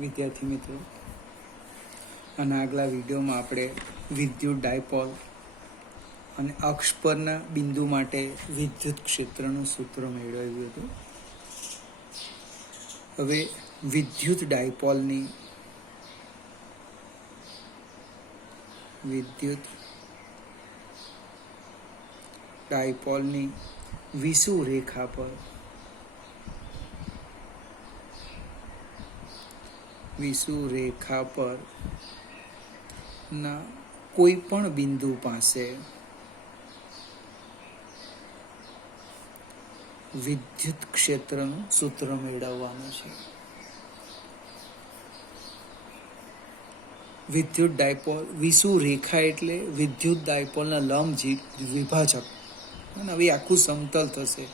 વિદ્યાર્થી મિત્રો, અને આગલા વિડીયોમાં આપણે વિદ્યુત ડાયપોલ અને અક્ષ પરના બિંદુ માટે વિદ્યુત ક્ષેત્રનું સૂત્ર મેળવ્યું હતું. હવે વિદ્યુત ડાયપોલની વિષુવ રેખા પર ના કોઈ પણ બિંદુ પાસે વિદ્યુત ક્ષેત્રનું સૂત્ર મેળવવાનું છે. વિદ્યુત ડાયપોલ વિષુવ રેખા એટલે વિદ્યુત ડાયપોલના લંબ વિભાજક. અને હવે આખું સમતલ થશે.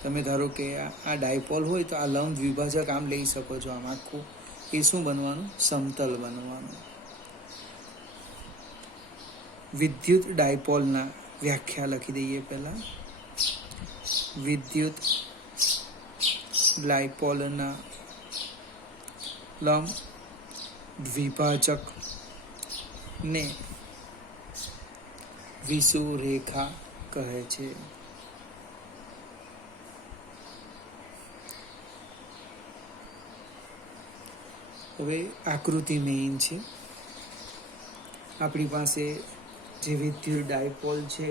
તમે ધારો કે આ ડાયપોલ હોય તો આ લંબ વિભાજક આમ લઈ શકો છો. આમ આખું એ શું બનવાનું? સમતલ બનવાનું. વિદ્યુત ડાયપોલના વ્યાખ્યા લખી દઈએ પહેલા. વિદ્યુત ડાયપોલના લંબ દ્વિભાજક ને વિષુવ રેખા કહે છે. હવે આકૃતિ મેઇન છે. આપણી પાસે જે વિદ્યુત ડાયપોલ છે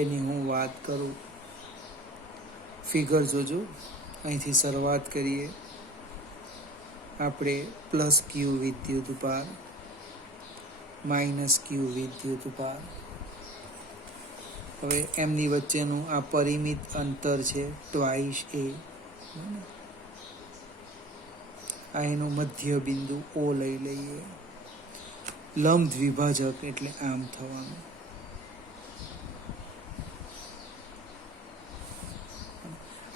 એની હું વાત કરું. ફિગર જોજો, અહીંથી શરૂઆત કરીએ. આપણે પ્લસ ક્યુ વિદ્યુત ભાર, માઇનસ ક્યુ વિદ્યુત ભાર. હવે એમની વચ્ચેનું આ પરિમિત અંતર છે ટ્વાઇસ એ. આ એનું મધ્ય બિંદુ ઓ લઈ લઈએ. લંબ દ્વિભાજક એટલે આમ થવાનું.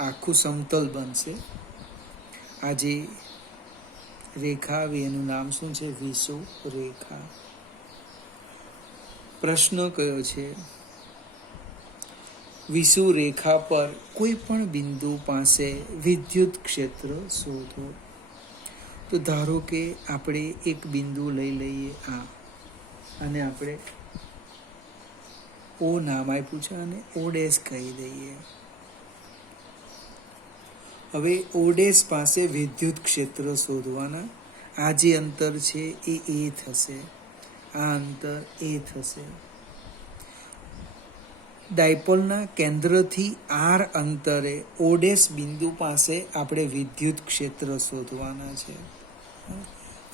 આખું સમતલ બનશે. આ જે રેખા આવી એનું નામ શું છે? વિષુવ રેખા. પ્રશ્ન કયો છે? વિષુવ રેખા પર કોઈ પણ બિંદુ પાસે વિદ્યુત ક્ષેત્ર શોધો. તો ધારો કે આપણે એક બિંદુ લઈ લઈએ આ, અને આપણે ઓ નામ આપ્યું છે અને ઓ ડેશ કહી દઈએ. હવે ઓ ડેશ પાસે વિદ્યુત ક્ષેત્ર શોધવાના. આ જે અંતર છે એ એ થશે, આ અંતર એ થશે. ડાયપોલના કેન્દ્રથી આર અંતરે ઓ ડેશ બિંદુ પાસે આપણે વિદ્યુત ક્ષેત્ર શોધવાના છે.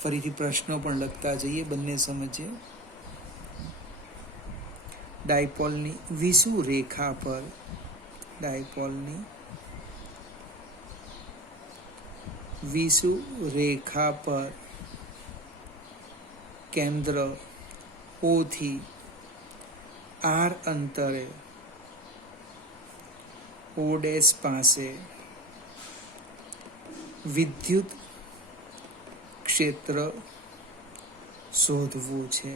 ફરીથી પ્રશ્નો પણ લખતા જઈએ, બંને સમજીએ. ડાયપોલની વિષુવ રેખા પર કેન્દ્ર ઓ થી આર અંતરે ઓ ડેશ પાસે વિદ્યુત ક્ષેત્ર શોધવું છે.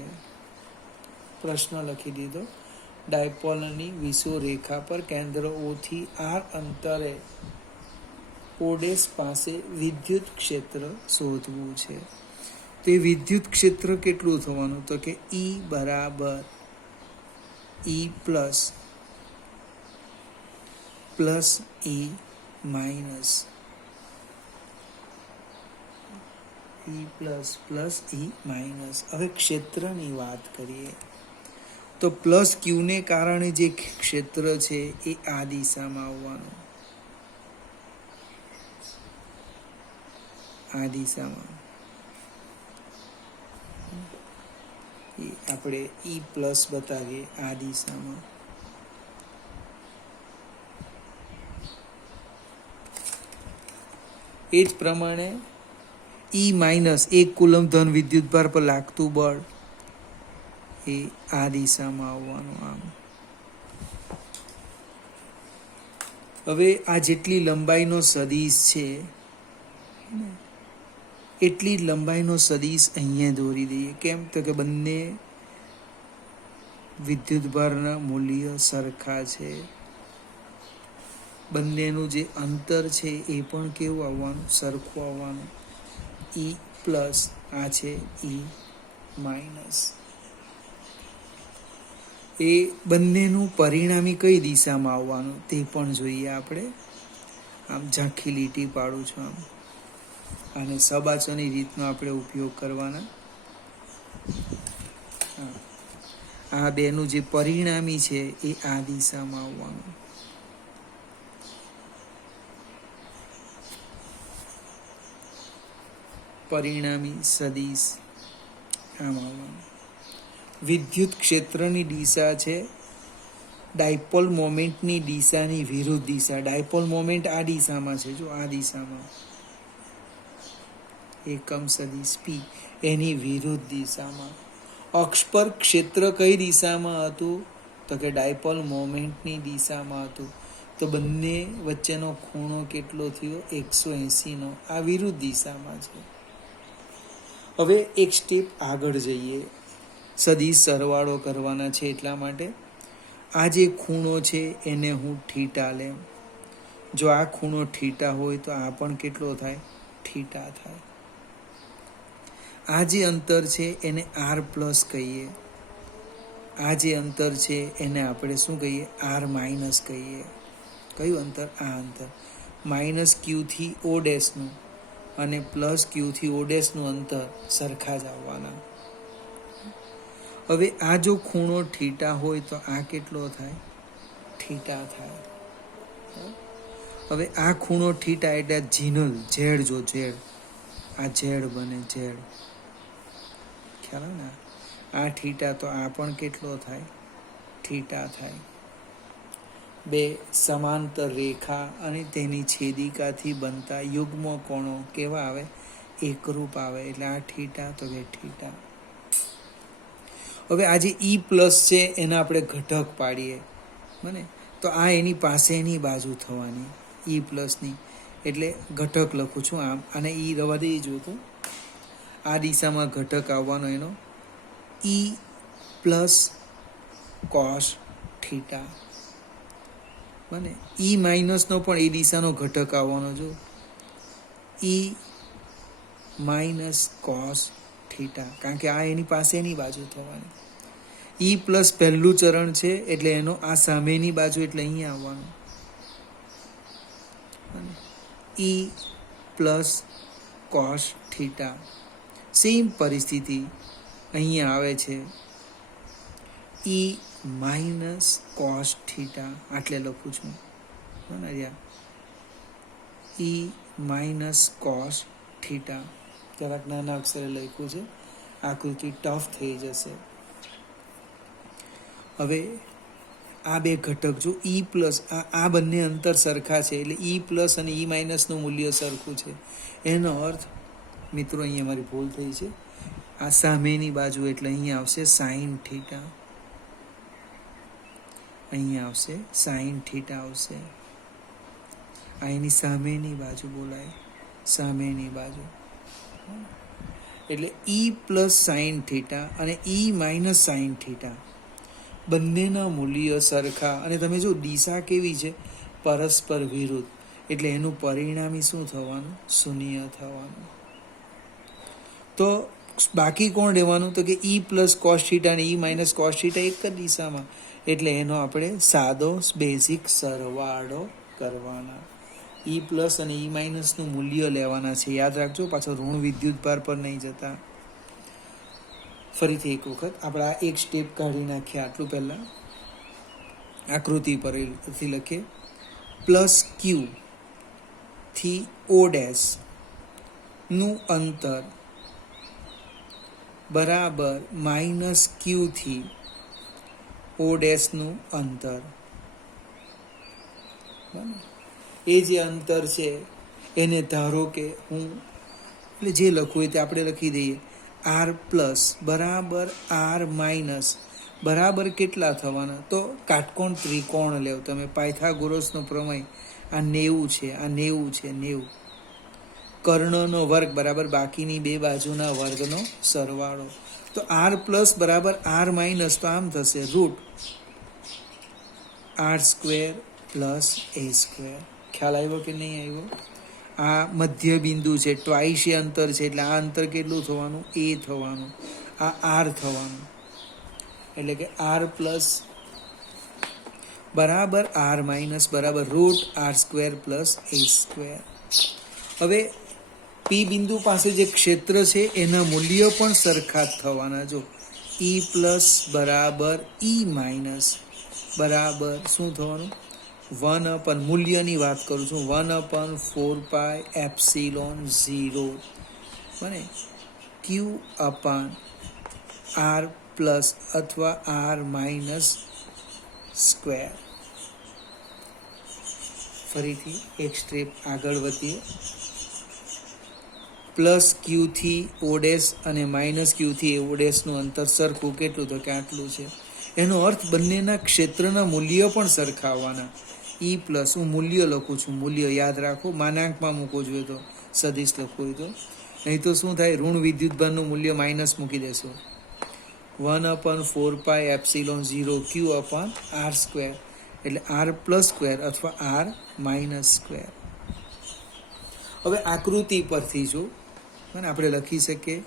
પ્રશ્ન લખી દીધો. ડાયપોલની વિષુવ રેખા પર કેન્દ્ર ઓ થી આર અંતરે ઓ ડેશ પાસે વિદ્યુત ક્ષેત્ર શોધવું છે. તો એ વિદ્યુત ક્ષેત્ર કેટલું થવાનું? તો કે ઈ બરાબર ઈ પ્લસ ઈ માઇનસ ઈ માઇનસ. હવે ક્ષેત્રની વાત કરીએ તો પ્લસ ક્યુને કારણે જે ક્ષેત્ર છે એ આ દિશામાં આવવાનું. આ દિશામાં આપણે ઈ પ્લસ બતાવીએ. આ દિશામાં એ જ પ્રમાણે ઈ માઇનસ 1 કુલમ ધન વિદ્યુત ભાર પર લાગતું બળ એ આ દિશામાં આવવાનું. આમ હવે આ જેટલી લંબાઈનો સદિશ છે એટલી લંબાઈનો સદિશ અહીંયા દોરી દઈએ. કેમ? તો કે બંને વિદ્યુતભારના મૂલ્ય સરખા છે. બંનેનું જે અંતર છે એ પણ કેવું આવવાનું? સરખું આવવાનું. ઈ પ્લસ, આ છે ઈ માઇનસ. એ બંનેનું પરિણામી કઈ દિશામાં આવવાનું તે પણ જોઈએ આપણે. આમ ઝાંખી લીટી પાડું છું આમ, અને સબાચોની રીતનો આપણે ઉપયોગ કરવાના. આ બેનું જે પરિણામી છે એ આ દિશામાં આવવાનું. પરિણામી સદિશ આમ આવવાનું. વિદ્યુત ક્ષેત્રની દિશા છે ડાયપોલ મોમેન્ટની દિશાની વિરુદ્ધ દિશા. ડાયપોલ મોમેન્ટ આ દિશામાં છે, જો આ દિશામાં, એકમ સદિશ પી એની વિરુદ્ધ દિશામાં. અક્ષ પર ક્ષેત્ર કઈ દિશામાં હતું? તો કે ડાયપોલ મોમેન્ટની દિશામાં હતું. તો બંને વચ્ચેનો ખૂણો કેટલો થયો? 180 નો. આ વિરુદ્ધ દિશામાં છે. હવે એક સ્ટેપ આગળ જઈએ. સદિશ સરવાળો કરવાના છે, એટલા માટે આ જે ખૂણો છે એને હું થીટા લેમ. જો આ ખૂણો થીટા હોય તો આ પણ કેટલો થાય? થીટા થાય. આ જે અંતર છે એને આર પ્લસ કહીએ. આ જે અંતર છે એને આપણે શું કહીએ? આર માઇનસ કહીએ. કયું અંતર? આ અંતર. માઇનસ ક્યુથી ઓ ડેશનું અને પ્લસ ક્યુથી ઓ ડેશનું અંતર સરખા જ આવવાના. હવે આ જો ખૂણો થીટા હોય તો આ કેટલો થાય? થીટા થાય. હવે આ ખૂણો થીટા એટલે જીનલ ઝેડ, જો ઝેડ, આ ઝેડ બને, ઝેડ. ખ્યાલ આવે ને? આ થીટા તો આ પણ કેટલો થાય? થીટા થાય. બે સમાંતર રેખા અને તેની છેદિકાથી બનતા યુગ્મ કોણો કેવા આવે? એકરૂપ આવે. એટલે આ થીટા તો કે થીટા. હવે આ જે ઈ પ્લસ છે એના આપણે ઘટક પાડીએ, બને તો આ એની પાસેની બાજુ થવાની, ઈ પ્લસની. એટલે ઘટક લખું છું આમ, અને ઈ રવા દઈ જોતો. આ દિશામાં ઘટક આવવાનો એનો ઈ પ્લસ કોસ થીટા. બને ઈ માઇનસનો પણ એ દિશાનો ઘટક આવવાનો, જો ઈ માઇનસ કોસ થીટા, કારણ કે આ એની પાસેની બાજુ થવાની. ઈ પ્લસ પહેલું ચરણ છે એટલે એનો આ સામેની બાજુ, એટલે અહીંયા આવવાનું. ઈ પ્લસ કોસ થીટા. સેમ પરિસ્થિતિ અહીંયા આવે છે, ઈ માઇનસ કોસ થીટા. આટલે લખું છું, ઈ માઇનસ કોસ થીટા. જરાક નાના અક્ષરે લખ્યું છે, આકૃતિ ટફ થઈ જશે. હવે આ બે ઘટક જો ઈ પ્લસ, આ બંને અંતર સરખા છે એટલે ઈ પ્લસ અને ઈ માઇનસનું મૂલ્ય સરખું છે. એનો અર્થ મિત્રો, અહીંયા મારી ભૂલ થઈ છે. આ સામેની બાજુ એટલે અહીંયા આવશે સાઇન થીટા. અહીંયા આવશે સાઇન થીટા આવશે. આ એની સામેની બાજુ બોલાય, સામેની બાજુ. એટલે ઈ પ્લસ સાઇન થીટા અને ઈ માઇનસ સાઇન થીટા બંનેના મૂલ્ય સરખા. અને તમે જો દિશા કેવી છે? પરસ્પર વિરુદ્ધ. એટલે એનું પરિણામી શું થવાનું? શૂન્ય થવાનું. તો બાકી કોણ રહેવાનું? તો કે ઈ પ્લસ કોસ થીટા અને ઈ માઇનસ કોસ થીટા એક જ દિશામાં. એટલે એનો આપણે સાદો બેઝિક સરવાળો કરવાના. ઈ પ્લસ અને ઈ માઇનસનું મૂલ્ય લેવાના છે. યાદ રાખજો, પાછો ઋણ વિદ્યુત ભાર પર નહીં જતા. ફરીથી એક વખત આપણે આ એક સ્ટેપ કાઢી નાખીએ. આટલું પહેલાં આકૃતિ પરથી લખીએ. પ્લસ ક્યુ થી ઓ ડેશ નું અંતર બરાબર માઇનસ ક્યુ થી ઓ ડેશનું અંતર. એ જે અંતર છે એને ધારો કે હું, એટલે જે લખવું હોય તે આપણે લખી દઈએ. આર પ્લસ બરાબર આર માઇનસ બરાબર કેટલા થવાના? તો કાટકોણ ત્રિકોણ લેવ તમે. પાયથાગોરસનો પ્રમેય. આ 90 છે, આ 90 છે, 90. કર્ણનો વર્ગ બરાબર બાકીની બે બાજુના વર્ગનો સરવાળો. તો આર પ્લસ બરાબર આર માઇનસ, તો આમ થશે રૂટ આર સ્ક્વેર પ્લસ એ સ્ક્વેર. ખ્યાલ આવ્યો કે નહીં આવ્યો? આ મધ્ય બિંદુ છે, ટ્વાઇસ એ અંતર છે, એટલે આ અંતર કેટલું થવાનું? એ થવાનું. આ આર થવાનું, એટલે કે આર પ્લસ બરાબર આર માઇનસ બરાબર રૂટ આર સ્ક્વેર પ્લસ એ સ્ક્વેર. હવે પી બિંદુ પાસે જે ક્ષેત્ર છે એના મૂલ્ય પણ સરખા જ થવાના. જો ઈ પ્લસ બરાબર ઈ માઇનસ બરાબર શું થવાનું? 1/, મૂલ્યની વાત કરું છું, 1/4 એપ્સિલોન 0 બને ક્યુ અપાન આર પ્લસ અથવા આર માઇનસ સ્ક્વેર. ફરીથી એક સ્ટેપ આગળ વધીએ. પ્લસ ક્યુથી ઓડેસ અને માઇનસ ક્યુથી ઓડેસનું અંતર સરખું કેટલું? તો કે આટલું છે. એનો અર્થ બંનેના ક્ષેત્રના મૂલ્ય પણ સરખા આવવાના. ઈ પ્લસ, હું મૂલ્ય લખું છું, મૂલ્ય યાદ રાખો, માનાંકમાં મૂકો જોઈએ તો, સદિશ લખવું હોય તો. નહીં તો શું થાય? ઋણ વિદ્યુતભારનું મૂલ્ય માઇનસ મૂકી દેશો. 1/4 epsilon 0 Q upon R square, એટલે આર પ્લસ સ્ક્વેર અથવા આર માઇનસ સ્ક્વેર. હવે આકૃતિ પરથી જો આપણે લખી શકીએ,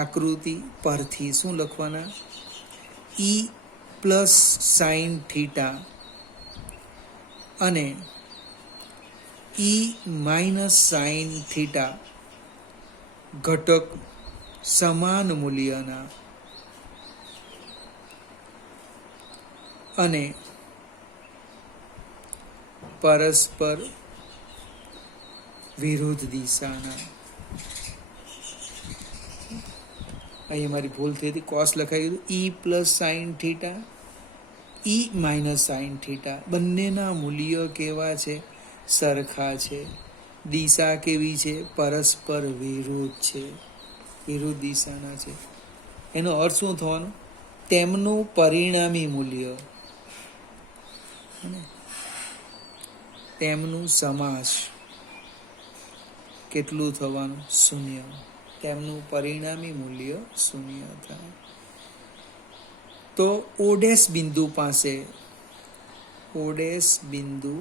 આકૃતિ પરથી શું લખવાના? ઈ પ્લસ સાઇન થીટા અને ઈ માઇનસ સાઇન થીટા ઘટક સમાન મૂલ્યના અને પરસ્પર વિરુદ્ધ દિશાના. અહીં મારી ભૂલ થઈ હતી, કોસ લખાઈ ગયું. ઈ પ્લસ સાઇન થીટા, ઈ માઇનસ સાઇન થીટા, બંનેના મૂલ્ય કેવા છે? સરખા છે. દિશા કેવી છે? પરસ્પર વિરુદ્ધ છે, વિરુદ્ધ દિશાના છે. એનો અર્થ શું થવાનો? તેમનું પરિણામી મૂલ્ય, તેમનું સમાસ કેટલું થવાનું? 0. તેમનું પરિણામી મૂલ્ય 0 થાય. તો ઓડેસ બિંદુ પાસે, ઓડેસ બિંદુ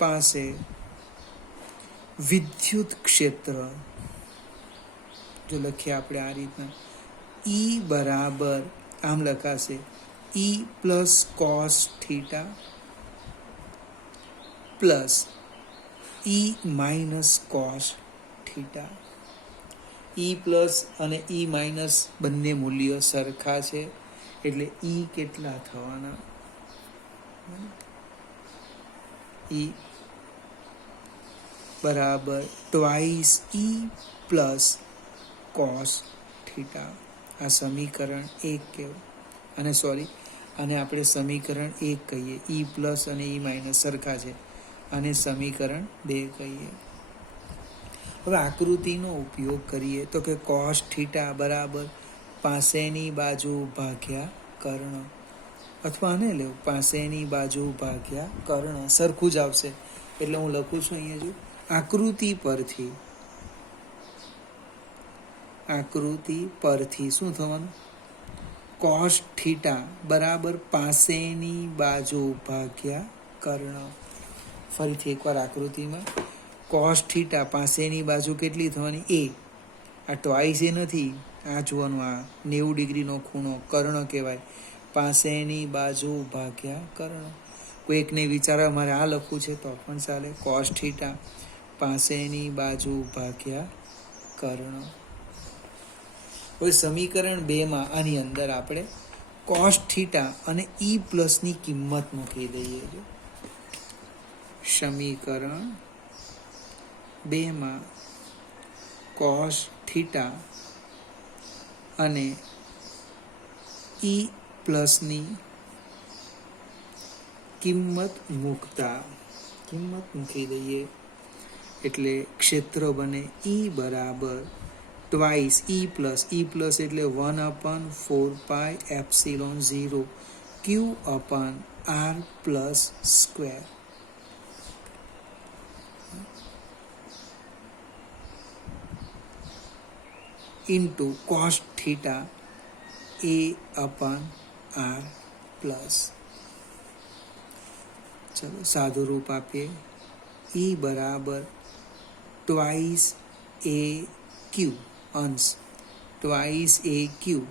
પાસે વિદ્યુત ક્ષેત્ર જો લખીએ આપણે આ રીતના, ઈ બરાબર આમ લખાશે, ઈ પ્લસ કોસ થીટા પ્લસ ઈ માઇનસ કોસ થીટા. ઈ પ્લસ અને ઈ માઇનસ બંને મૂલ્યો સરખા છે, એટલે ઈ કેટલા થવાના? ઈ બરાબર ટ્વાઇસ ઈ પ્લસ કોસ થીટા. આ સમીકરણ 1 કહેવાય. અને સોરી, આને આપણે સમીકરણ 1 કહીએ. ઈ પ્લસ અને ઈ માઇનસ સરખા છે, આને સમીકરણ 2 કહીએ. હવે આકૃતિનો ઉપયોગ કરીએ તો કે કોસ થીટા બરાબર પાસેની બાજુ ભાગ્યા કર્ણ, અથવા આને લેવું પાસેની બાજુ ભાગ્યા કર્ણ, સરખું જ આવશે. એટલે હું લખું છું અહીંયા જો, આકૃતિ પરથી શું થવાનું? કોસ થીટા બરાબર પાસેની બાજુ ભાગ્યા કર્ણ. ફરીથી એકવાર આકૃતિમાં, કોસ થીટા પાસેની બાજુ કેટલી થવાની? એ. આ ટ્વાઇસ એ નથી, આ જોવાનું, આ 90 ડિગ્રીનો ખૂણો કર્ણ કહેવાય. પાસેની બાજુ ભાગ્યા કર્ણ. કોઈકને વિચારવા મારે આ લખવું છે તો પણ ચાલે. કોસ થીટા પાસેની બાજુ ભાગ્યા કર્ણ. હવે સમીકરણ 2માં આની અંદર આપણે કોસ થીટા અને ઈ પ્લસની કિંમત મૂકી દઈએ. સમીકરણ 2માં કોસ થીટા અને ઈ પ્લસની કિંમત મૂકી દઈએ, એટલે ક્ષેત્ર બને ઈ બરાબર ટ્વાઇસ ઈ પ્લસ એટલે 1/4 epsilon 0 Q upon R plus square. Into cos theta એ અપાન આર પ્લસ. ચલો સાદું રૂપ આપીએ. E બરાબર ટ્વાઇસ એ ક્યુ, અંશ ટ્વાઇસ એ ક્યુ.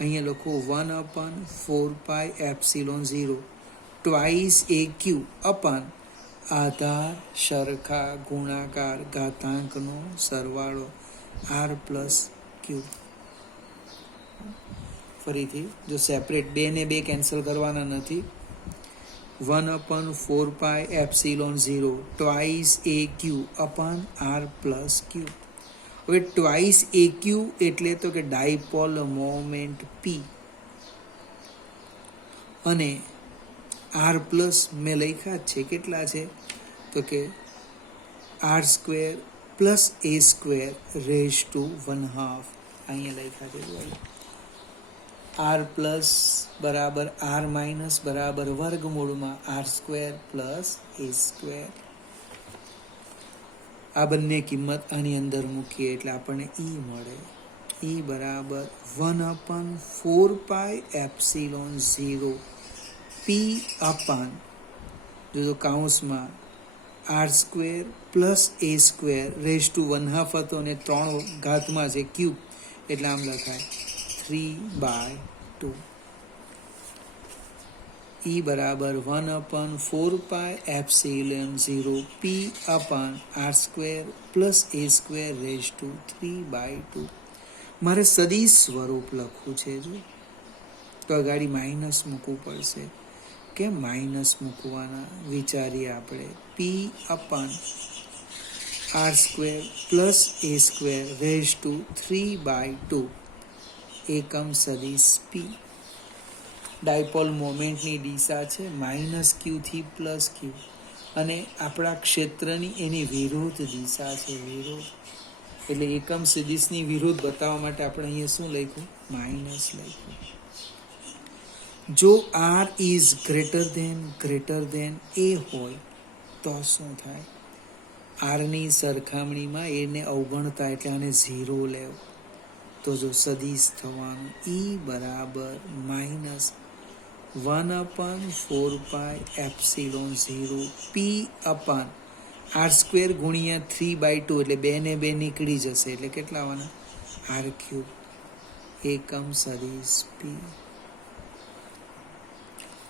અહીંયા લખો 1/4πε0 ટ્વાઇસ એ ક્યુ અપાન આધાર, સરખા, ગુણાકાર, ઘાતાંકનો સરવાળો r પ્લસ ક્યુ. ફરીથી જો સેપરેટ 2 ને 2 કેન્સલ કરવાના નથી. 1/4πε0 ટ્વાઇસ એ ક્યુ અપાન r પ્લસ ક્યુ. હવે ટ્વાઇસ એ ક્યુ એટલે તો કે ડાયપોલ મોમેન્ટ P અને r પ્લસ મેં લખ્યા જ છે. કેટલા છે તો કે r² plus a² raise two 1/2. અહીંયા લખ્યા છે r પ્લસ બરાબર r માઇનસ બરાબર વર્ગમૂળમાં r² પ્લસ a². આ બંને કિંમત આની અંદર મૂકીએ એટલે આપણને E મળે. E બરાબર 1/4πε0 P અપાન જો કાઉન્સમાં r² plus a² raise two 1/2 હતો અને 3 ઘાતમાં છે ક્યુબ એટલે આમ લખાય 3/2. E બરાબર 1/4πε0 P અપાન r² plus a² raise to 3/2. મારે સદિશ સ્વરૂપ લખવું છે જો તો અગાડી માઇનસ મૂકવું પડશે. કેમ માઇનસ મૂકવાના વિચારીએ આપણે. P અપાન r² plus a² raise to 3/2 એકમ સદિશ P. ડાયપોલ મોમેન્ટની દિશા છે માઇનસ ક્યુ થી પ્લસ ક્યુ અને આપણા ક્ષેત્રની એની વિરુદ્ધ દિશા છે, વિરુદ્ધ. એટલે એકમ સદિશની વિરુદ્ધ બતાવવા માટે આપણે અહીંયા શું લખ્યું? માઇનસ લખ્યું. જો r is greater than a હોય તો શું થાય? આરની સરખામણીમાં એને અવગણતા એટલે આને 0 લેવ તો જો સદિશ થવાનું E બરાબર માઇનસ 1/4πε0 P અપાન r² ગુણ્યા 3/2 એટલે 2 ને 2 નીકળી જશે એટલે કેટલા આવવાના? r³ એકમ સદિશ P.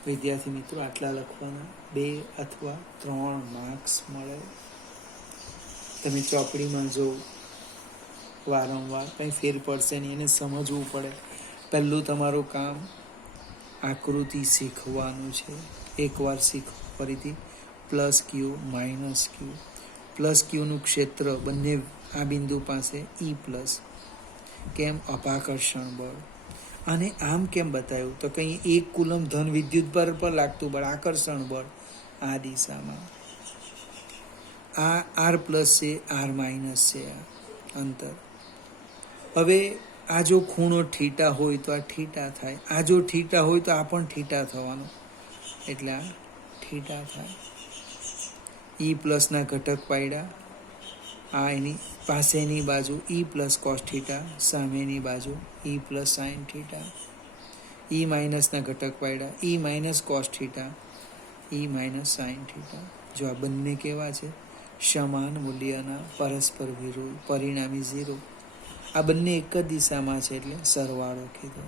વિદ્યાર્થી મિત્રો આટલા લખવાના, 2 અથવા 3 માર્ક્સ મળે. તમે ચોપડીમાં જો વારંવાર કંઈ ફેર પડશે નહીં, એને સમજવું પડે. પહેલું તમારું કામ આકૃતિ શીખવાનું છે. એકવાર શીખો ફરીથી પ્લસ ક્યુ માઇનસ ક્યુ. પ્લસ ક્યુનું ક્ષેત્ર બંને આ બિંદુ પાસે E પ્લસ. કેમ? અપાકર્ષણ બળ. અને આમ કેમ બતાવ્યું તો કંઈ 1 કુલમ ધન વિદ્યુત પર લાગતું બળ, આકર્ષણ બળ આ દિશામાં. આ r પ્લસ છે, r માઇનસ છે આ અંતર. હવે આ જો ખૂણો થીટા હોય તો આ થીટા થાય, આ જો થીટા હોય તો આ પણ થીટા થવાનો એટલે આ થીટા થાય. E પ્લસના ઘટક પાડ્યા, આ એની પાસેની બાજુ E પ્લસ કોસ થીટા, સામેની બાજુ E plus sine theta. E માઇનસના ઘટક પાડ્યા, E minus cos theta, E minus sine theta. જો આ બંને કેવા છે? સમાન મૂલ્યના, પરસ્પર વિરુદ્ધ, પરિણામી 0. આ બંને એક જ દિશામાં છે એટલે સરવાળો કીધો.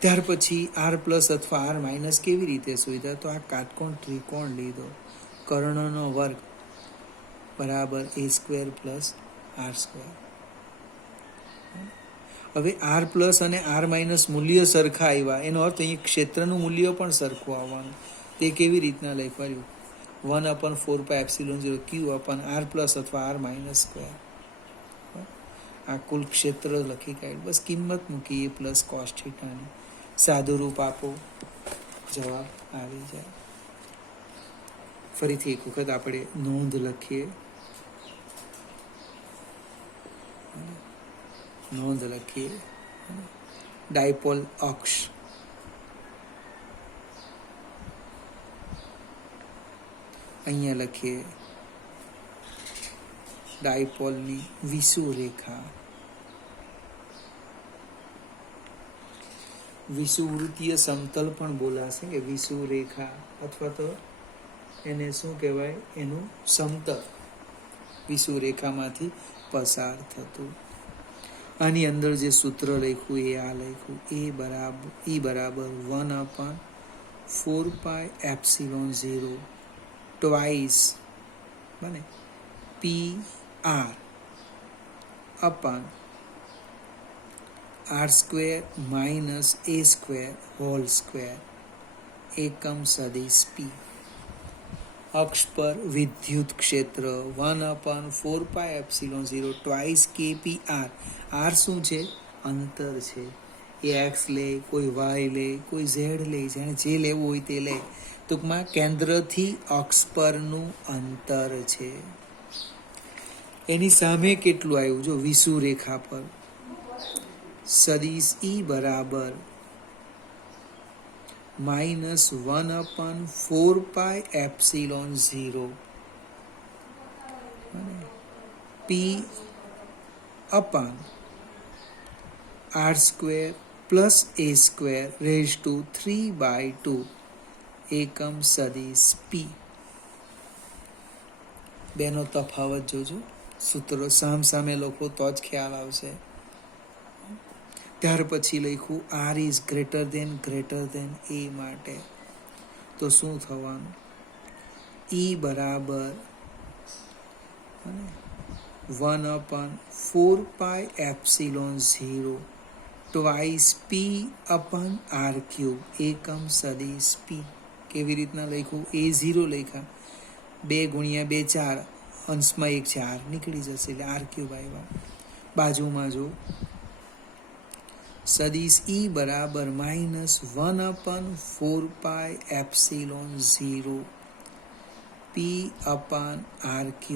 ત્યાર પછી r પ્લસ અથવા r માઇનસ કેવી રીતે શોધ્યા? તો આ કાટકોણ ત્રિકોણ લીધો. કર્ણનો વર્ગ બરાબર a² પ્લસ r². હવે r પ્લસ અને r માઇનસ મૂલ્ય સરખા આવ્યા એનો અર્થ અહીં ક્ષેત્રનું મૂલ્ય પણ સરખું આવવાનું. તે કેવી રીતના લખાયું? 1/4πε0 Q અપન r પ્લસ અથવા r માઇનસ સ્ક્વેર. આ કુલ ક્ષેત્ર લખી કાઢ્યું. બસ કિંમત મૂકી એ પ્લસ કોસ થીટાની. સાદું રૂપ આપો, જવાબ આવી જાય. ફરીથી એક વખત આપણે નોંધ લખીએ. ડાયપોલ અક્ષ. અહીંયા લખીએ ડાયપોલની વિષુવરેખા. વિષુવવૃત્તીય સમતલ પણ બોલાશે કે વિષુવરેખા અથવા તો એને શું કહેવાય? એનું સમતલ વિષુવરેખામાંથી પસાર થતું. આની અંદર જે સૂત્ર લખ્યું એ આ લખ્યું, E બરાબર 1/4πε0 ટ્વાઇસ બને PR અપન R² - A² whole square એકમ સદિશ P. અક્ષ પર વિદ્યુત ક્ષેત્ર 1/4πε0 ટ્વાઇસ KPR. R શું છે? અંતર છે. એ એક્સ લે, કોઈ વાય લે, કોઈ ઝેડ લે, જેને જે લેવું હોય તે લે. ટૂંકમાં કેન્દ્રથી અક્ષ પરનું અંતર છે. એની સામે કેટલું આવ્યું? જો વિષુવરેખા પર સદિશ E બરાબર -1/4πε0 P અપન R² + A² raise to 3/2 એકમ સદિશ P. બેનો તફાવત જોજો, સૂત્રો સામે લખો તો જ ખ્યાલ આવશે. ત્યાર પછી લખ્યું R is greater than A માટે. તો શું થવાનું? E બરાબર 1/4πε0 ટ્વાઇસ P અપન R³ એકમ સદિશ P. કેવી રીતના લખ્યું? A0 લખ્યા, 2 × 2 4, અંશમાં 1 4 નીકળી જશે એટલે R³ આવ્યા. બાજુમાં જો સદિશ E બરાબર -1/4πε0 P અપન R³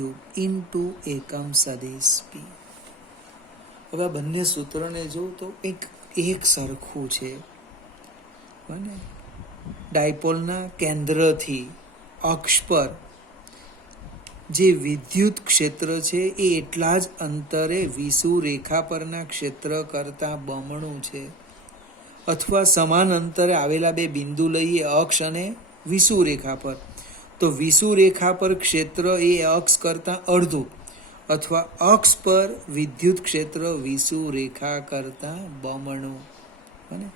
ઇન્ટુ એકમ સદિશ P. હવે આ બંને સૂત્રને જો તો એક સરખું છે. બને ડાયપોલના કેન્દ્રથી અક્ષ પર જે વિદ્યુત ક્ષેત્ર છે એ એટલા જ અંતરે વિષુવરેખા પરના ક્ષેત્ર કરતાં બમણું છે. અથવા સમાન અંતરે આવેલા બે બિંદુ લઈએ, અક્ષ અને વિષુવરેખા પર, તો વિષુવરેખા પર ક્ષેત્ર એ અક્ષ કરતાં અડધું, અથવા અક્ષ પર વિદ્યુત ક્ષેત્ર વિષુવરેખા કરતાં બમણું. બને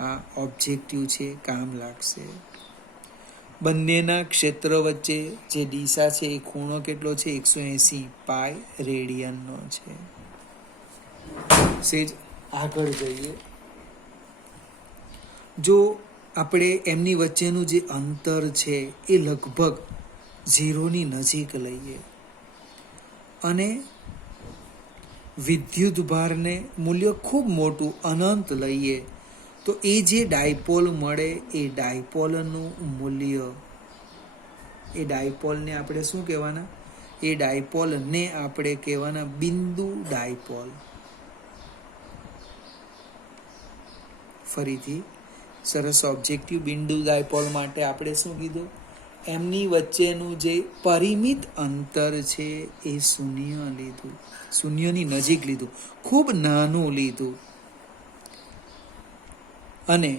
આ ઓબ્જેક્ટિવ છે, કામ લાગશે. બંનેના ક્ષેત્ર વચ્ચે જે દિશા છે એ ખૂણો કેટલો છે? 180π રેડિયનનો છે. સેજ આગળ જઈએ. જો આપણે એમની વચ્ચેનું જે અંતર છે એ લગભગ 0ની નજીક લઈએ અને વિદ્યુત ભારને મૂલ્ય ખૂબ મોટું અનંત લઈએ, તો એ જે ડાયપોલ મળે એ ડાયપોલનું મૂલ્ય, એ ડાયપોલને આપણે શું કહેવાના? એ ડાયપોલને આપણે કહેવાના બિંદુ ડાયપોલ. ફરીથી સરસ ઓબ્જેક્ટિવ બિંદુ ડાયપોલ માટે આપણે શું કીધું? એમની વચ્ચેનું જે પરિમિત અંતર છે એ શૂન્ય લીધું, શૂન્યની નજીક લીધું, ખૂબ નાનું લીધું. અને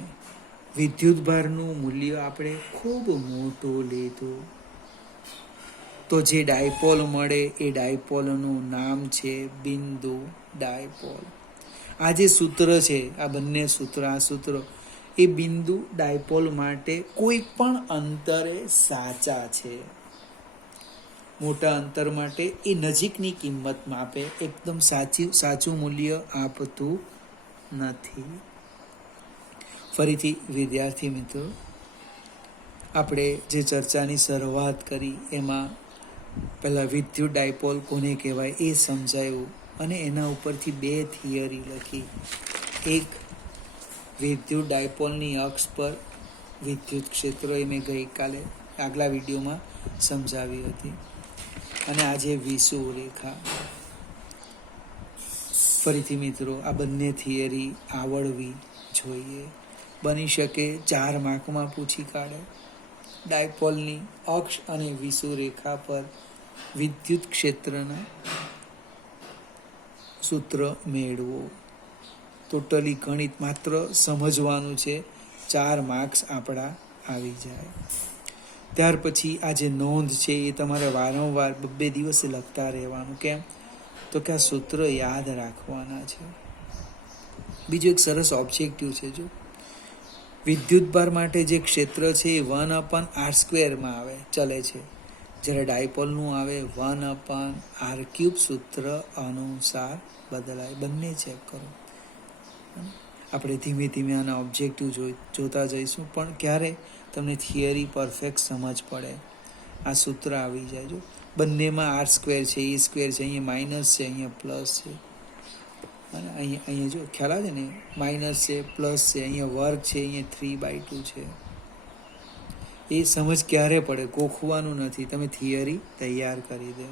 વિદ્યુતભારનું મૂલ્ય આપણે ખૂબ મોટું લીધું. તો જે ડાયપોલ મળે એ ડાયપોલનું નામ છે બિંદુ ડાયપોલ. આ જે સૂત્ર છે, આ બંને સૂત્ર, આ સૂત્ર એ બિંદુ ડાયપોલ માટે કોઈ પણ અંતરે સાચા છે. મોટા અંતર માટે એ નજીકની કિંમત માપે, એકદમ સાચું મૂલ્ય આપતું નથી. ફરીથી વિદ્યાર્થી મિત્રો, આપણે જે ચર્ચાની શરૂઆત કરી એમાં પહેલાં વિદ્યુત ડાયપોલ કોને કહેવાય એ સમજાયું અને એના ઉપરથી 2 થિયરી લખી. એક, વિદ્યુત ડાયપોલની અક્ષ પર વિદ્યુત ક્ષેત્ર એ મેં ગઈકાલે આગલા વિડીયોમાં સમજાવી હતી. અને આજે વિષુવરેખા. ફરીથી મિત્રો, આ બંને થિયરી આવડવી જોઈએ. બની શકે 4 માર્કમાં પૂછી કાઢે. ડાયપોલની અક્ષ અને વિષુવરેખા પર વિદ્યુત ક્ષેત્રના સૂત્ર મેળવો. ટોટલી ગણિત માત્ર સમજવાનું છે, 4 માર્ક્સ આપણા આવી જાય. ત્યાર પછી આ જે નોંધ છે એ તમારે વારંવાર 2 દિવસે લખતા રહેવાનું. કેમ? તો કે આ સૂત્ર યાદ રાખવાના છે. બીજું એક સરસ ઓબ્જેક્ટિવ છે. જો વિદ્યુતભાર માટે જે ક્ષેત્ર છે એ 1/r² આવે ચલે છે, જ્યારે ડાયપોલનું આવે 1/r³ સૂત્ર અનુસાર બદલાય. બંને ચેક કરો. આપણે ધીમે ધીમે આના ઓબ્જેક્ટિવ જોતા જઈશું, પણ ક્યારે તમને થિયરી પરફેક્ટ સમજ પડે, આ સૂત્ર આવી જાય. જો બંનેમાં r² છે, a² છે, અહીંયા માઇનસ છે, અહીંયા પ્લસ છે, અને અહીંયા જો ખ્યાલ આવે ને, માઇનસ છે, પ્લસ છે, અહીંયા વર્ગ છે, અહીંયા 3/2 છે. એ સમજ ક્યારે પડે? ગોખવાનું નથી, તમે થિયરી તૈયાર કરી દો.